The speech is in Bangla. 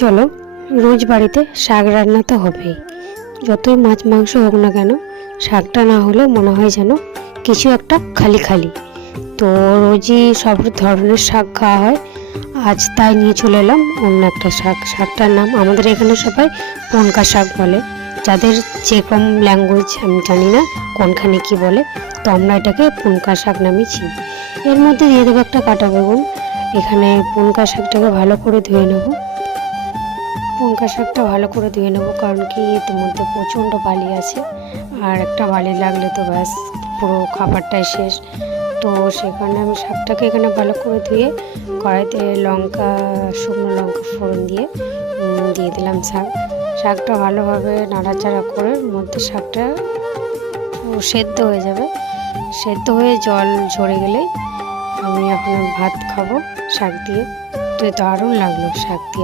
চলো, রোজ বাড়িতে শাক রান্না তো হবেই। যতই মাছ মাংস হোক না কেন, শাকটা না হলে মনে হয় যেন কিছু একটা খালি খালি। তো রোজই সব ধরনের শাক খাওয়া হয়, আজ তাই নিয়ে চলে এলাম অন্য একটা শাক। শাকটার নাম আমাদের এখানে সবাই পুনকা শাক বলে, যাদের যেরকম ল্যাঙ্গুয়েজ আমি জানি না কোনখানে কি বলে, তো আমরা এটাকে পুনকা শাক নামে চিনি। এর মধ্যে দিয়ে দেবো একটা কাঁটা বেগুন। এখানে পুনকা শাকটাকে ভালো করে ধুয়ে নেব। পুনকা শাকটা ভালো করে ধুয়ে নেবো, কারণ কি এর মধ্যে প্রচণ্ড বালি আছে, আর একটা বালি লাগলে তো ব্যাস পুরো খাবারটাই শেষ। তো সেখানে আমি শাকটাকে এখানে ভালো করে ধুয়ে কড়াইতে লঙ্কা, শুকনো লঙ্কা ফোড়ন দিয়ে দিয়ে দিলাম শাকটা ভালোভাবে নাড়াচাড়া করে মধ্যে শাকটা সেদ্ধ হয়ে যাবে। সেদ্ধ হয়ে জল ঝরে গেলেই আমি এখন ভাত খাবো শাক দিয়ে। তো দারুণ লাগলো শাক দিয়ে।